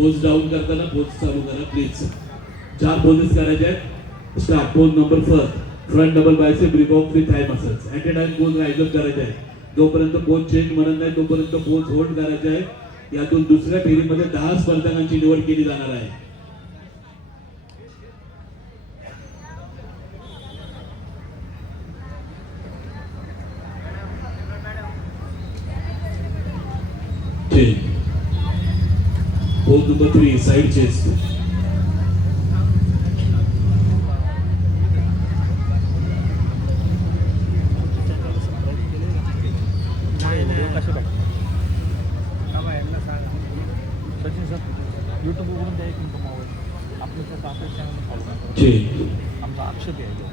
Pose down करताना pose चालू करा प्लीज. 4 पोजेस करायचे आहेत. Start. Pose number first, front double bicep record with thigh muscles. At a time pose rise up करायचे आहे. जोपर्यंत पोज चेंज म्हणत नाही तोपर्यंत पोज होल्ड करायचे आहे. यातून दुसऱ्या फेरीमध्ये 10 स्पर्धकांची निवड केली जाणार आहे. Pose number 3, side chest.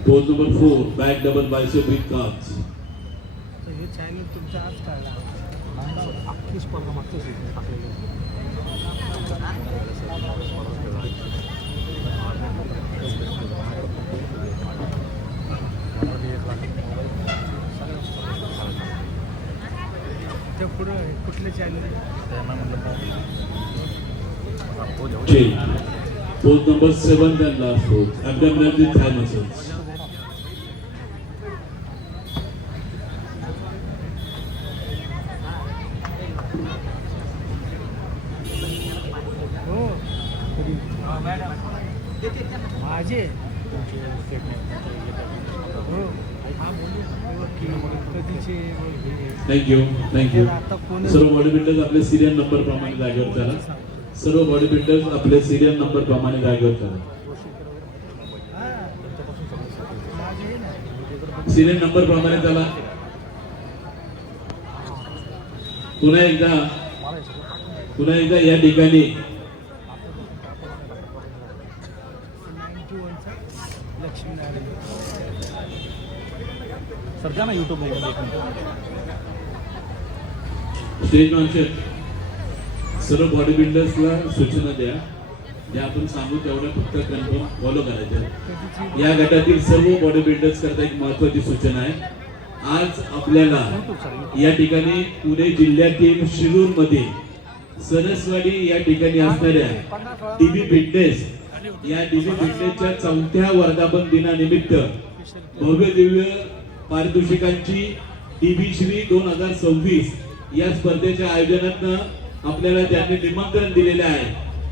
Pose number 4, back double bicep with calves. हे चॅनल तुमचं आज काढला अख्खी स्पर्धा मागच्या सीझन टाकलेली. त्या पुढं कुठले channel? Pose number 7 and last pose, abdominal with thigh muscles. माझे थँक्यू. सर्व बॉडी बिल्डर्स आपले सिरियल नंबर प्रमाणे जागेवर चला. सर्व बॉडी बिल्डर्स आपले सिरियल नंबर प्रमाणे जागेवर चला. सिरियल नंबर प्रमाणे चला. पुन्हा एकदा या ठिकाणी सर ना यूट्यूब स्टेज मार्शल सर्व बॉडी बिल्डर्सला सूचना द्या. ज्या आपण सांगू तेवढ्या फक्त कन्फर्म फॉलो करायच्या. या गटातील सर्व बॉडी बिल्डर्स करता एक महत्त्वाची सूचना आहे. आज आपल्याला या ठिकाणी पुणे जिल्ह्यातील शिरूर मध्ये सरसवाडी या ठिकाणी असणाऱ्या डीबी फिटनेस या डीबी फिटनेसच्या 4थ्या वर्धापन दिनानिमित्त भव्य दिव्य पारितोषिकांची डीबी श्री 2026 या स्पर्धेच्या आयोजनात आपल्याला त्यांनी निमंत्रण दिलेले आहे.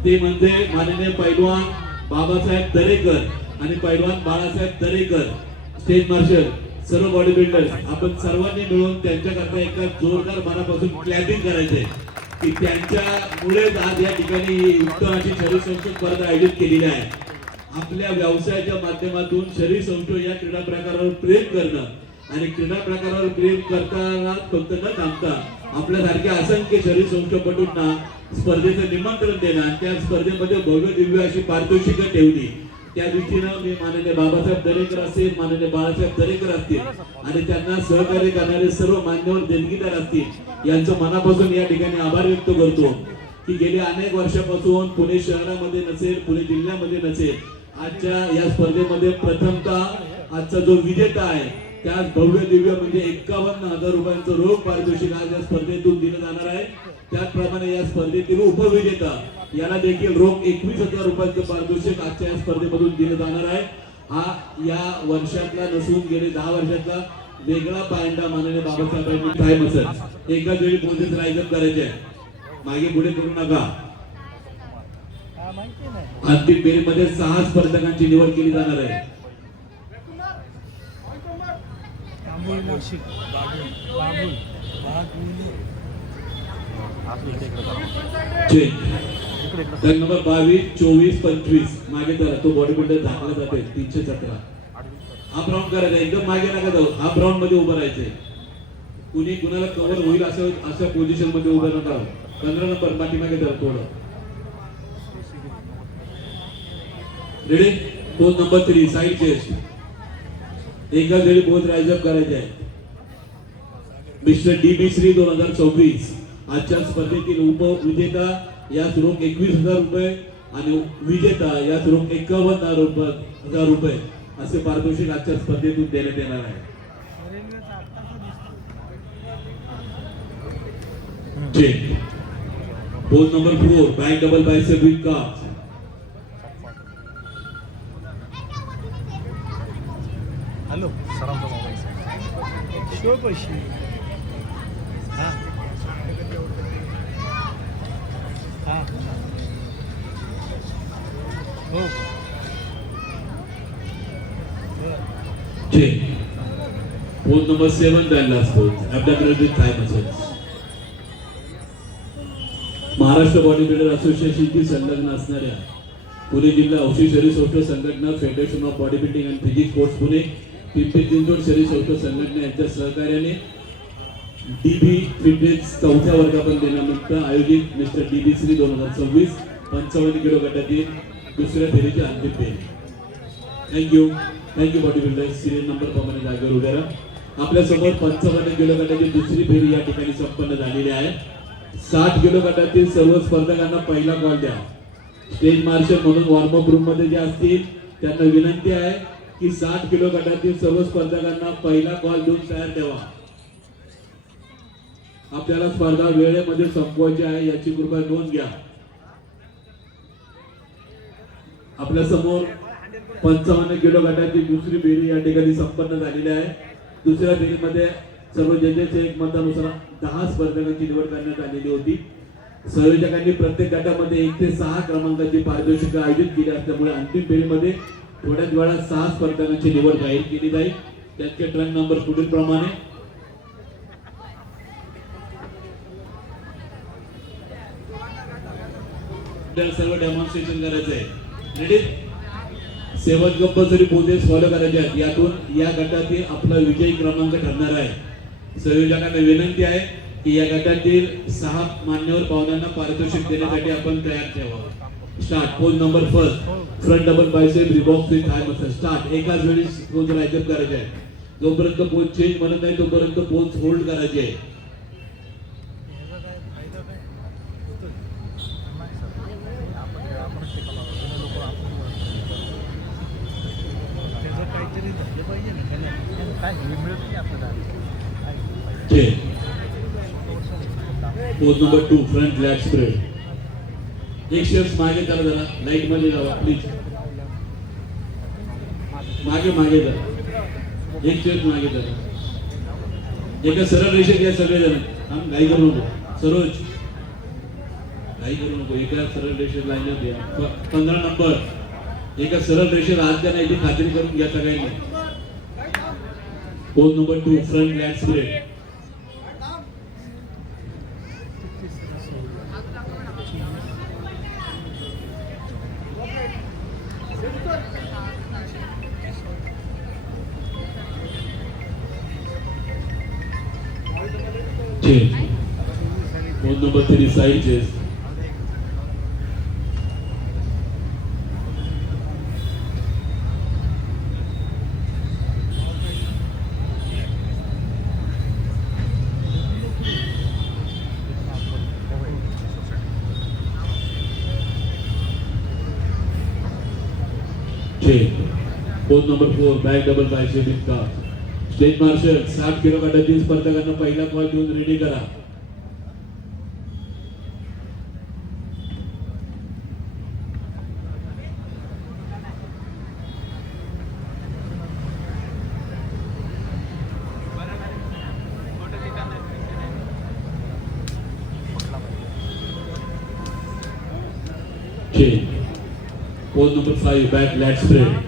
ते म्हणजे माननीय पैलवान बाबासाहेब दरेकर आणि पैलवान बाळासाहेब दरेकर. स्टेज मार्शल सर्व बॉडी बिल्डर्स आपण सर्वांनी मिळून त्यांच्याकरता एका जोरदार मनापासून क्लॅपिंग करायचंय की त्यांच्यामुळेच आज या ठिकाणी उत्तम अशी शरीर संस्कृत स्पर्धा आयोजित केलेली आहे. आपल्या व्यवसायाच्या माध्यमातून शरीर संस्कृत या क्रीडा प्रकारावर प्रेम करणं आणि क्रीडा प्रकारावर प्रेम करताना फक्त न थांबता आपल्यासारख्या असंख्य शरीर संस्थापटूंना स्पर्धेचं निमंत्रण देणं आणि त्या स्पर्धेमध्ये भव्य दिव्य अशी पारितोषिकं ठेवली. त्या दृष्टीनं मी माननीय बाबासाहेब दरेकर असतील, माननीय बाळासाहेब दरेकर असतील आणि त्यांना सहकार्य करणारे सर्व मान्यवर देणगीदार असतील यांचं मनापासून या ठिकाणी आभार व्यक्त करतो की गेल्या अनेक वर्षापासून पुणे शहरामध्ये नसेल, पुणे जिल्ह्यामध्ये नसेल, आजच्या या स्पर्धेमध्ये प्रथमतः आजचा जो विजेता आहे त्याच भव्य दिव्य म्हणजे 51,000 रुपयांचं रोख पारितोषिक आज या स्पर्धेतून दिलं जाणार आहे. त्याचप्रमाणे या स्पर्धेतील उपविजेता याला देखील रोख 21,000 रुपयांचं पारितोषिक आजच्या या स्पर्धेमधून दिलं जाणार आहे. हा या वर्षातला नसून गेले 10 वर्षातला वेगळा पायंडा माननीय बाबासाहेबांनी काय मसल एकाच वेळी पोहोचेच रायझअप करायचे. मागे पुढे करू नका. अंतिम फेरीमध्ये 6 स्पर्धकांची निवड केली जाणार आहे. नंबर 22, 24, 25 मागे करा. तो बॉडी बिल्डर झाकला जाते 317. हाफ राऊंड करायचा. एकदम मागे नका जाऊ. हाफ राऊंड मध्ये उभं राहायचंय. कुणी कुणाला कव्हर होईल असं अशा पोझिशन मध्ये उभं नका. 15 नंबर पाठीमागे जरा थोडं. Ready. Pose number 3, side chest. एका वेळी पोज राइज अप करायचे आहे. मिस्टर डीबी श्री 2024 आजच्या स्पर्धेतील उपविजेता यास रोख 21,000 रुपये आणि विजेता यास रोख 51,000 रुपये असे पारितोषिक आजच्या स्पर्धेतून देण्यात येणार आहे. Pose number 4, back double bicep with calves. Hello सरांचा मोबाईल शो पैसे हां हां हो Chain. Pose number 7, then last pose. Abdominal with thigh muscles. Maharashtra body builder असोसिएशनशी संलग्न असणाऱ्या पुणे जिल्हा औषधी शरीर सौष्ठव संघटना, federation of body building and physics sports Pune, Pimpri Chinchwad शरीर सौष्ठव संघटना यांच्या सहकार्याने डीबी फिटनेस 4थ्या वर्धापन दिनानिमित्त आयोजित मिस्टर डीबी श्री 2026 55 किलो गटातील दुसऱ्या फेरीची अंतिम फेरी. Thank you body builder. Serial number प्रमाणे जागेवर उभे राहा. आपल्या समोर 55 किलो गटाची दुसरी फेरी या ठिकाणी संपन्न झालेली आहे. 60 किलो गटातील सर्व स्पर्धकांना पहिला कॉल द्या. स्टेज मार्शल म्हणून वॉर्मअप रूम मध्ये जे असतील त्यांना विनंती आहे की 60 किलो गटातील सर्व स्पर्धकांना पहिला कॉल देऊन तयार ठेवा. आपल्याला स्पर्धा वेळेमध्ये संपवायची आहे याची कृपया नोंद घ्या. आपल्या समोर 55 किलो गटाची दुसरी फेरी या ठिकाणी संपन्न झालेली आहे. दुसऱ्या फेरीमध्ये सर्व जजेसच्या एक मतानुसार 10 स्पर्धकांची निवड करण्यात आलेली होती. संयोजकांनी प्रत्येक गटामध्ये 1 ते 6 क्रमांकाची पारितोषिके आयोजित केली असल्यामुळे अंतिम फेरीमध्ये थोड्याच वेळात 6 स्पर्धकांची निवड जाहीर केली जाईल. त्याचे ट्रंक नंबर पुढील प्रमाणे. सर्व डेमॉन्स्ट्रेशन करायचं आहे. रेडी? 7 कंपल्सरी पोजेस फॉलो करायचे आहेत. यातून या गटातील आपला विजयी क्रमांक ठरणार आहे. संयोजकांना विनंती आहे की या गटातील 6 मान्यवर पाहुण्यांना पारितोषिक देण्यासाठी आपण तयार ठेवा. Start. Pose number 1, front double bicep rebox with thigh muscle. Start. एकाच वेळी पोज रायझअप करायचे आहे. जोपर्यंत पोज चेंज म्हणत नाही तोपर्यंत पोज होल्ड करायचे आहे. Pose number 2, front lat spread. एक स्टेप्स मागे चला, जरा लाईट मध्ये जावा प्लीज. मागे जा. एक स्टेप मागे जा. एका सरळ रेषेत या सगळेजण. हम घाई करू नको. सरोज घाई करू नको. एका सरळ रेषेत लाईन द्या. 15 नंबर एका सरळ रेषेत आत द्या, नाही खात्री करून घ्या सगळ्यांनी. Pose number 2, front lat spread. Pose number 3, side chest. Pose number 4, back double bicep with calf. Stage marshal 60 kilo गटातील स्पर्धकांना पहिला कॉल देऊन रेडी करा. Pose number 5, back lat spread.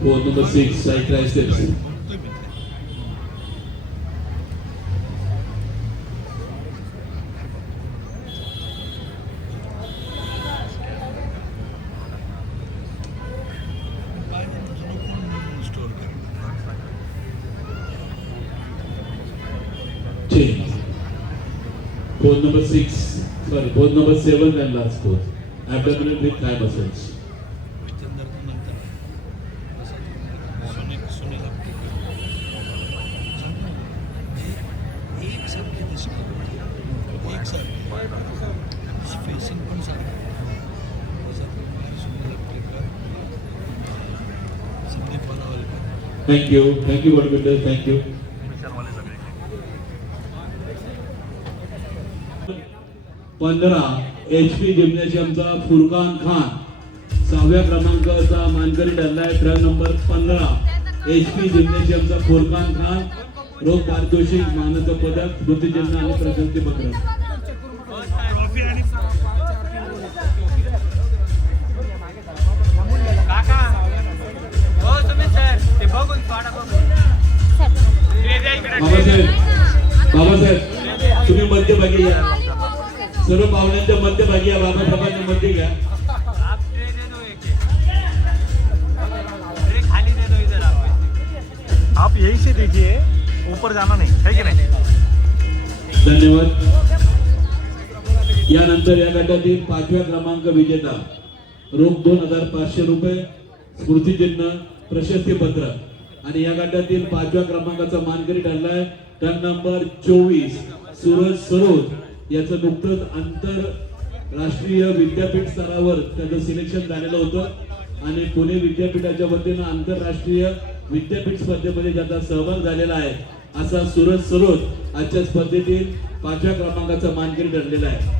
Pose number 6, side triceps. Pose number 7 and last pose. Abdominal with thigh muscles. एक sir facing पण सारखं thank you body builder, thank you. 15 HP जिम्नॅशियमचा फुरकान खान 6व्या क्रमांकाचा मानकरी ठरलाय. ट्रक नंबर 15 HP जिम्नॅशियमचा फुरकान खान रोख पारितोषिक, मानाचं पदक, स्मृतिचिन्ह आणि प्रशस्ती पत्र. बाबासाहेब तुम्ही मध्यभागी या, सर्व पाहुण्यांच्या मध्यभागी या, बाबा प्रभाच्या मध्ये घ्या. आप यही से दीजिए, ऊपर जाना नहीं है कि नहीं. धन्यवाद. यानंतर या गटातील 5व्या क्रमांक विजेता रोख 2500 रुपये, स्मृतिचिन्ह, प्रशस्ती पत्र आणि या गटातील 5व्या क्रमांकाचा मानकरी ठरलाय टर्न नंबर 24 सूरज सरोज. याचं नुकतंच आंतरराष्ट्रीय विद्यापीठ स्तरावर त्याचं सिलेक्शन झालेलं होतं आणि पुणे विद्यापीठाच्या वतीनं आंतरराष्ट्रीय विद्यापीठ स्पर्धेमध्ये ज्याचा सहभाग झालेला आहे असा सूरज सरोज आजच्या स्पर्धेतील 5व्या क्रमांकाचा मानकरी ठरलेला आहे.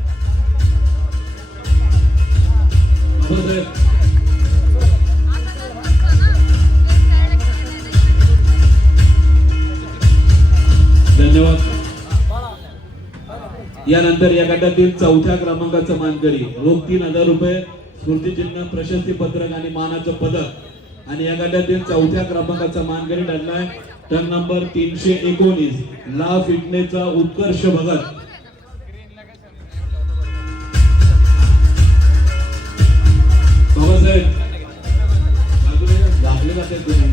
धन्यवाद. यानंतर या गटातील 4थ्या क्रमांकाचा मानकरी रोख 3000 रुपये, स्मृतिचिन्ह, प्रशस्ती पत्रक आणि मानाचं पदक आणि या गटातील 4थ्या क्रमांकाचा मानकरी ठरलाय टर्न नंबर 319 ला फिटनेसचा उत्कर्ष भगत. बाबासाहेब दाखले जाते तुम्ही.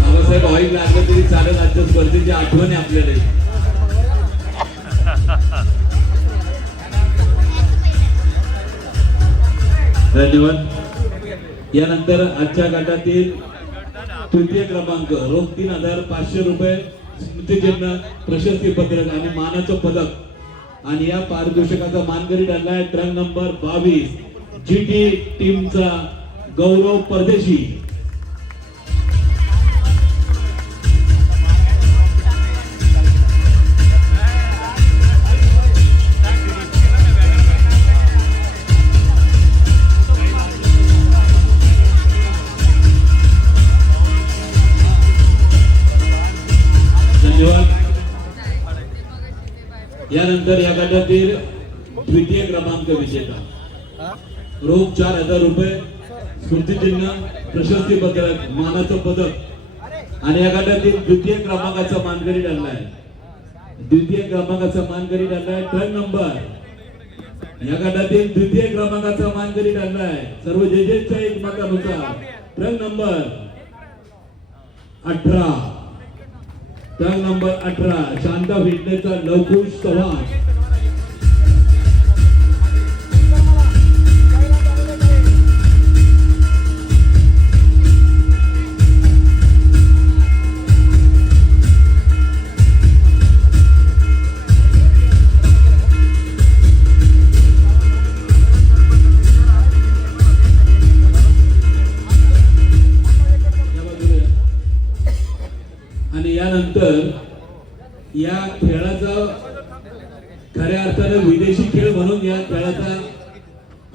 बाबासाहेब ऑइल लागलं तरी चालेल, आजच्या स्पर्धेची आठवण आहे आपल्याला. धन्यवाद. यानंतर आजच्या गटातील 3य क्रमांक रोख 3500 रुपये, स्मृतिचिन्ह, प्रशस्ती पत्रक आणि मानाचं पदक आणि या पारितोषिकाचा मानकरी ठरलाय ट्रक नंबर 22 GT टीमचा गौरव परदेशी. यानंतर या गटातील 2य क्रमांक विजेता रोख 4000 रुपये, स्मृतिचिन्ह, प्रशस्ती पत्रक, मानाचं पदक आणि या गटातील 2य क्रमांकाचा मानकरी ठरलाय. 2य क्रमांकाचा मानकरी ठरलाय टर्न नंबर, या गटातील 2य क्रमांकाचा मानकरी ठरलाय सर्व जजेसच्या एकमतानुसार truck number 18 turn number 18 Shanta फिटनेसचा लवकुश चव्हाण. आणि यानंतर या खेळाचा खऱ्या अर्थाने विदेशी खेळ म्हणून या खेळाचा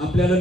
आपल्याला